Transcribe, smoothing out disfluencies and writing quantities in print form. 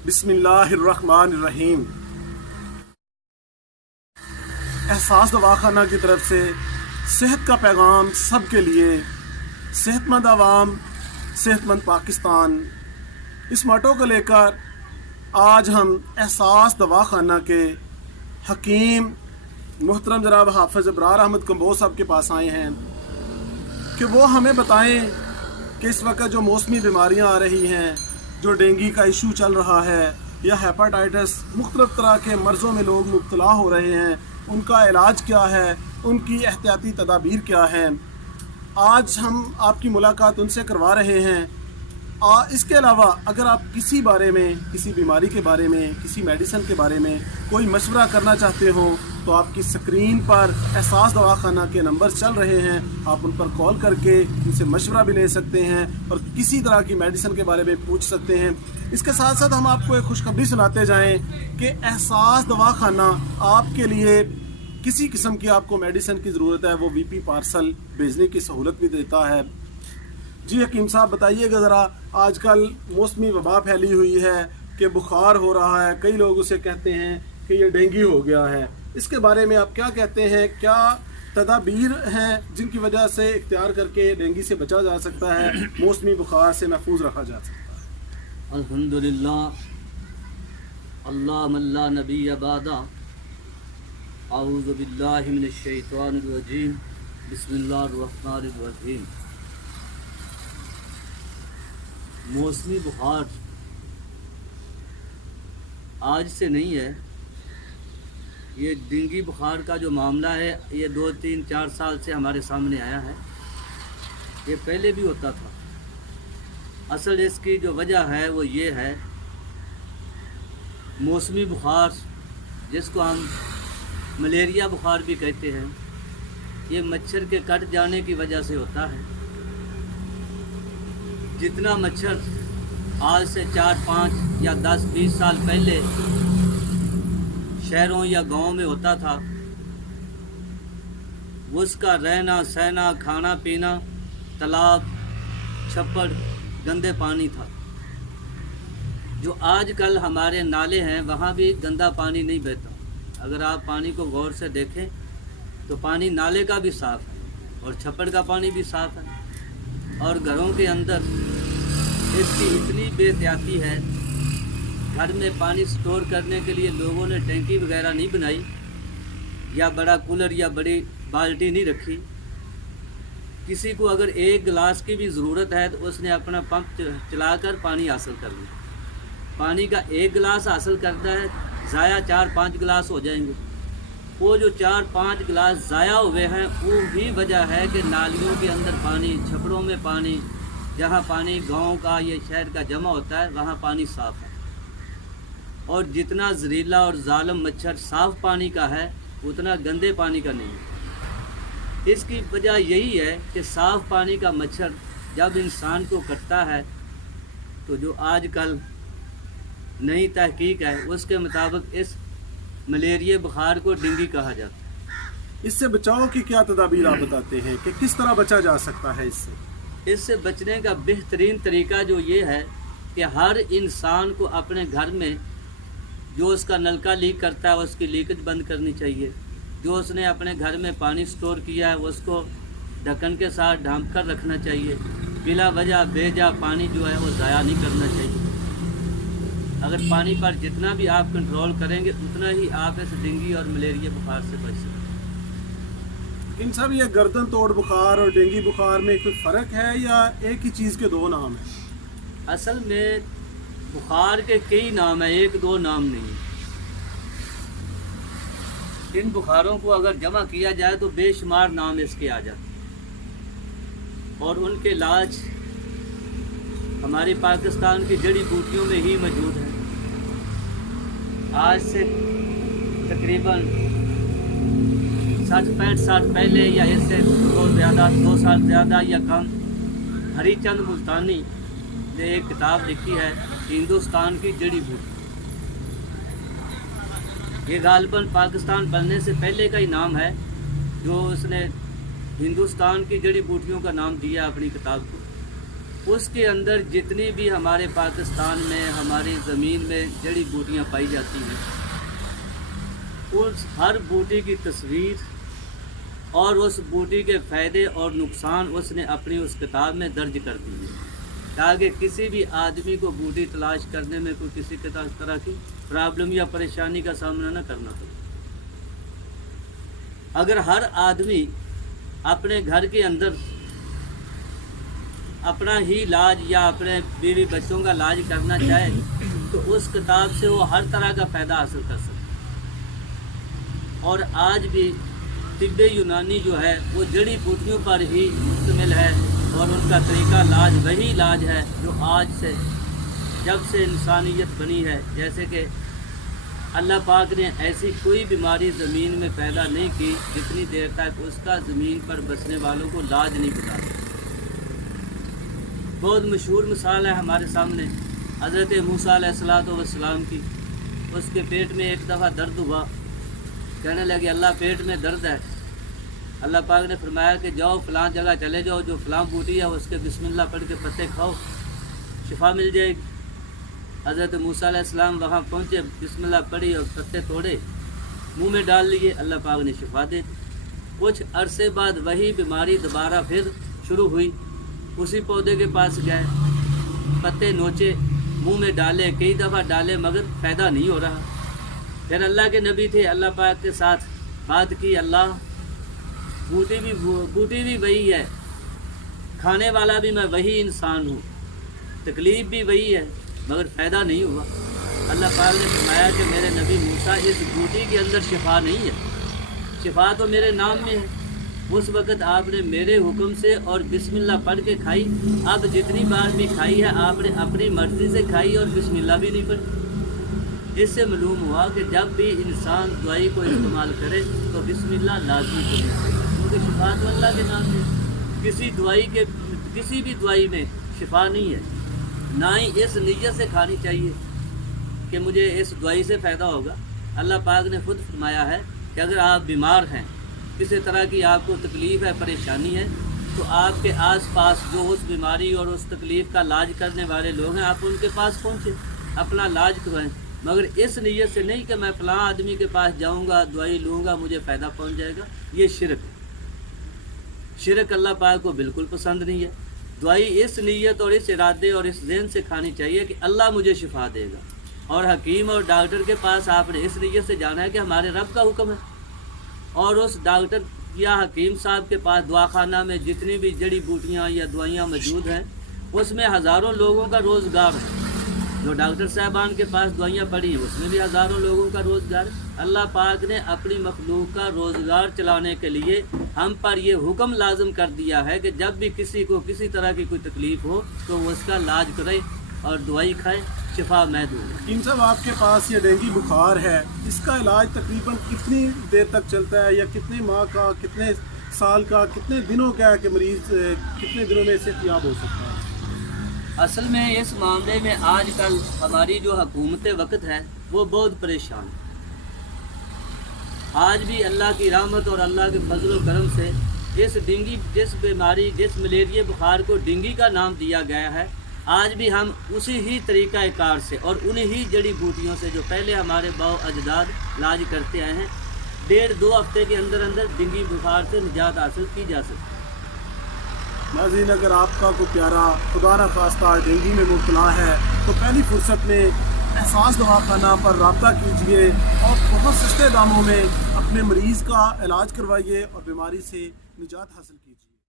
बिस्मिल्लाहिर्रहमानिर्रहीम। एहसास दवाखाना की तरफ से सेहत का पैगाम सबके लिए, सेहतमंद आवाम सेहतमंद पाकिस्तान, इस मोटो को लेकर आज हम एहसास दवाखाना के हकीम मोहतरम जनाब हाफिज़ इब्रार अहमद कंबोज साहब के पास आए हैं कि वो हमें बताएं कि इस वक्त जो मौसमी बीमारियां आ रही हैं, जो डेंगू का इशू चल रहा है या हेपाटाइटिस, मुख्तलिफ तरह के मर्ज़ों में लोग मुब्तला हो रहे हैं, उनका इलाज क्या है, उनकी एहतियाती तदाबीर क्या हैं। आज हम आपकी मुलाकात उनसे करवा रहे हैं। इसके अलावा अगर आप किसी बारे में, किसी बीमारी के बारे में, किसी मेडिसिन के बारे में कोई मशवरा करना चाहते हो तो आपकी स्क्रीन पर एहसास दवाखाना के नंबर चल रहे हैं, आप उन पर कॉल करके उनसे मशवरा भी ले सकते हैं और किसी तरह की मेडिसिन के बारे में पूछ सकते हैं। इसके साथ साथ हम आपको एक खुशखबरी सुनाते जाएं कि एहसास दवाखाना आपके लिए किसी किस्म की आपको मेडिसिन की ज़रूरत है वो वीपी पार्सल भेजने की सहूलत भी देता है। जी हकीम साहब, बताइएगा ज़रा, आजकल मौसमी वबा फैली हुई है कि बुखार हो रहा है, कई लोग उसे कहते हैं कि ये डेंगू हो गया है, इसके बारे में आप क्या कहते हैं? क्या तदाबीर हैं जिनकी वजह से इख्तियार करके डेंगू से बचा जा सकता है, मौसमी बुखार से महफूज रखा जा सकता है? अल्हम्दुलिल्लाह, अल्लाह मल्ला नबी अबादा, आऊज़ु बिल्लाहि मिनश शैतानिर रजीम, बिस्मिल्लाहिर रहमानिर रहीम। मौसमी बुखार आज से नहीं है, ये डेंगू बुखार का जो मामला है ये 2, 3, 4 साल से हमारे सामने आया है। ये पहले भी होता था। असल इसकी जो वजह है वो ये है, मौसमी बुखार जिसको हम मलेरिया बुखार भी कहते हैं, ये मच्छर के कट जाने की वजह से होता है। जितना मच्छर आज से 4, 5 या 10, 20 साल पहले शहरों या गांवों में होता था, उसका रहना सहना, खाना पीना, तालाब, छप्पड़, गंदे पानी था। जो आजकल हमारे नाले हैं वहाँ भी गंदा पानी नहीं बहता। अगर आप पानी को गौर से देखें तो पानी नाले का भी साफ़ है और छप्पड़ का पानी भी साफ़ है। और घरों के अंदर इसकी इतनी बेहतियाती है, घर में पानी स्टोर करने के लिए लोगों ने टैंकी वगैरह नहीं बनाई या बड़ा कूलर या बड़ी बाल्टी नहीं रखी। किसी को अगर एक गिलास की भी ज़रूरत है तो उसने अपना पंप चलाकर पानी हासिल कर लिया। पानी का एक गिलास हासिल करता है, ज़ाया 4-5 गिलास हो जाएंगे। वो जो 4-5 गिलास ज़ाया हुए हैं वो भी वजह है कि नालियों के अंदर पानी, छपड़ों में पानी, जहाँ पानी गांव का या शहर का जमा होता है वहाँ पानी साफ़ है। और जितना जहरीला और जालिम मच्छर साफ़ पानी का है उतना गंदे पानी का नहीं है। इसकी वजह यही है कि साफ़ पानी का मच्छर जब इंसान को कटता है तो जो आजकल नई तहकीक है उसके मुताबिक इस मलेरिया बुखार को डेंगू कहा जाता है। इससे बचाव की क्या तदाबीर आप बताते हैं कि किस तरह बचा जा सकता है इससे? इससे बचने का बेहतरीन तरीका जो ये है कि हर इंसान को अपने घर में जो उसका नलका लीक करता है उसकी लीकेज बंद करनी चाहिए। जो उसने अपने घर में पानी स्टोर किया है उसको ढक्कन के साथ ढांप कर रखना चाहिए। बिला वजह बेजा पानी जो है वो ज़ाया नहीं करना चाहिए। अगर पानी पर जितना भी आप कंट्रोल करेंगे उतना ही आप इस डेंगू और मलेरिया बुखार से बच सकते हैं। इन सब ये गर्दन तोड़ बुखार और डेंगू बुखार में कोई फ़र्क है या एक ही चीज़ के दो नाम हैं? असल में बुखार के कई नाम हैं, 1-2 नाम नहीं। इन बुखारों को अगर जमा किया जाए तो बेशुमार नाम इसके आ जाते हैं और उनके इलाज हमारे पाकिस्तान की जड़ी बूटियों में ही मौजूद है। आज से तकरीबन 60-65 साल पहले या इससे 2 साल ज़्यादा या कम, हरीचंद मुल्तानी ने एक किताब लिखी है हिंदुस्तान की जड़ी बूटी। ये गालिबन पाकिस्तान बनने से पहले का ही नाम है जो उसने हिंदुस्तान की जड़ी बूटियों का नाम दिया अपनी किताब को। اس کے اندر جتنی بھی ہمارے پاکستان میں ہماری زمین میں جڑی بوٹیاں پائی جاتی ہیں اس ہر بوٹی کی تصویر اور اس بوٹی کے فائدے اور نقصان اس نے اپنی اس کتاب میں درج کر دی ہے تاکہ کسی بھی آدمی کو بوٹی تلاش کرنے میں کوئی کسی طرح کی پرابلم یا پریشانی کا سامنا نہ کرنا پڑے۔ اگر ہر آدمی اپنے گھر کے اندر اپنا ہی علاج یا اپنے بیوی بچوں کا علاج کرنا چاہے تو اس کتاب سے وہ ہر طرح کا فائدہ حاصل کر سکتا ہے۔ اور آج بھی طب یونانی جو ہے وہ جڑی بوٹیوں پر ہی مشتمل ہے اور ان کا طریقہ علاج وہی علاج ہے جو آج سے جب سے انسانیت بنی ہے، جیسے کہ اللہ پاک نے ایسی کوئی بیماری زمین میں پیدا نہیں کی جتنی دیر تک اس کا زمین پر بسنے والوں کو علاج نہیں بتا دیا۔ بہت مشہور مثال ہے ہمارے سامنے حضرت موسیٰ علیہ السلام کی۔ اس کے پیٹ میں ایک دفعہ درد ہوا، کہنے لگے اللہ پیٹ میں درد ہے۔ اللہ پاک نے فرمایا کہ جاؤ فلاں جگہ چلے جاؤ، جو فلاں بوٹی ہے اس کے بسم اللہ پڑھ کے پتے کھاؤ، شفا مل جائے گی۔ حضرت موسیٰ علیہ السلام وہاں پہنچے، بسم اللہ پڑھی اور پتے توڑے، منہ میں ڈال لیے، اللہ پاک نے شفا دے دی۔ کچھ عرصے بعد وہی بیماری دوبارہ پھر شروع ہوئی، اسی پودے کے پاس گئے، پتے نوچے، منہ میں ڈالے، کئی دفعہ ڈالے مگر فائدہ نہیں ہو رہا۔ پھر اللہ کے نبی تھے، اللہ پاک کے ساتھ بات کی، اللہ بوٹی بھی وہی ہے، کھانے والا بھی میں وہی انسان ہوں، تکلیف بھی وہی ہے مگر فائدہ نہیں ہوا۔ اللہ پاک نے فرمایا کہ میرے نبی موسیٰ اس بوٹی کے اندر شفا نہیں ہے، شفا تو میرے نام میں ہے۔ اس وقت آپ نے میرے حکم سے اور بسم اللہ پڑھ کے کھائی، اب جتنی بار بھی کھائی ہے آپ نے اپنی مرضی سے کھائی اور بسم اللہ بھی نہیں پڑھی۔ اس سے معلوم ہوا کہ جب بھی انسان دوائی کو استعمال کرے تو بسم اللہ لازمی کرے، کیونکہ شفا تو اللہ کے نام میں۔ کسی بھی دوائی میں شفا نہیں ہے، نہ ہی اس نیت سے کھانی چاہیے کہ مجھے اس دوائی سے فائدہ ہوگا۔ اللہ پاک نے خود فرمایا ہے کہ اگر آپ بیمار ہیں، کسی طرح کی آپ کو تکلیف ہے، پریشانی ہے، تو آپ کے آس پاس جو اس بیماری اور اس تکلیف کا علاج کرنے والے لوگ ہیں آپ ان کے پاس پہنچیں، اپنا علاج کروائیں، مگر اس نیت سے نہیں کہ میں فلاں آدمی کے پاس جاؤں گا، دوائی لوں گا، مجھے فائدہ پہنچ جائے گا۔ یہ شرک ہے، شرک اللہ پاک کو بالکل پسند نہیں ہے۔ دوائی اس نیت اور اس ارادے اور اس ذہن سے کھانی چاہیے کہ اللہ مجھے شفا دے گا، اور حکیم اور ڈاکٹر کے پاس آپ نے اس نیت سے جانا ہے کہ ہمارے رب کا حکم ہے، اور اس ڈاکٹر یا حکیم صاحب کے پاس دواخانہ میں جتنی بھی جڑی بوٹیاں یا دوائیاں موجود ہیں اس میں ہزاروں لوگوں کا روزگار ہے۔ جو ڈاکٹر صاحبان کے پاس دوائیاں پڑی ہیں اس میں بھی ہزاروں لوگوں کا روزگار ہے۔ اللہ پاک نے اپنی مخلوق کا روزگار چلانے کے لیے ہم پر یہ حکم لازم کر دیا ہے کہ جب بھی کسی کو کسی طرح کی کوئی تکلیف ہو تو وہ اس کا علاج کرے اور دوائی کھائے، شفا میں دوں گا۔ حکیم صاحب آپ کے پاس یہ ڈینگی بخار ہے، اس کا علاج تقریباً کتنی دیر تک چلتا ہے، یا کتنے ماہ کا، کتنے سال کا، کتنے دنوں کا ہے کہ مریض کتنے دنوں میں صحتیاب ہو سکتا ہے؟ اصل میں اس معاملے میں آج کل ہماری جو حکومت وقت ہے وہ بہت پریشان ہے۔ آج بھی اللہ کی رحمت اور اللہ کے فضل و کرم سے جس بیماری، جس ملیریا بخار کو ڈینگی کا نام دیا گیا ہے، آج بھی ہم اسی ہی طریقہ کار سے اور انہی ہی جڑی بوٹیوں سے جو پہلے ہمارے باؤ اجداد علاج کرتے آئے ہیں، 1.5-2 ہفتے کے اندر ڈینگی بخار سے نجات حاصل کی جا سکتی ہے۔ ناظرین، اگر آپ کا کوئی پیارا خدا نہ خواستہ ڈینگی میں مبتلا ہے تو پہلی فرصت میں احساس دواخانہ پر رابطہ کیجیے اور بہت سستے داموں میں اپنے مریض کا علاج کروائیے اور بیماری سے نجات حاصل کیجیے۔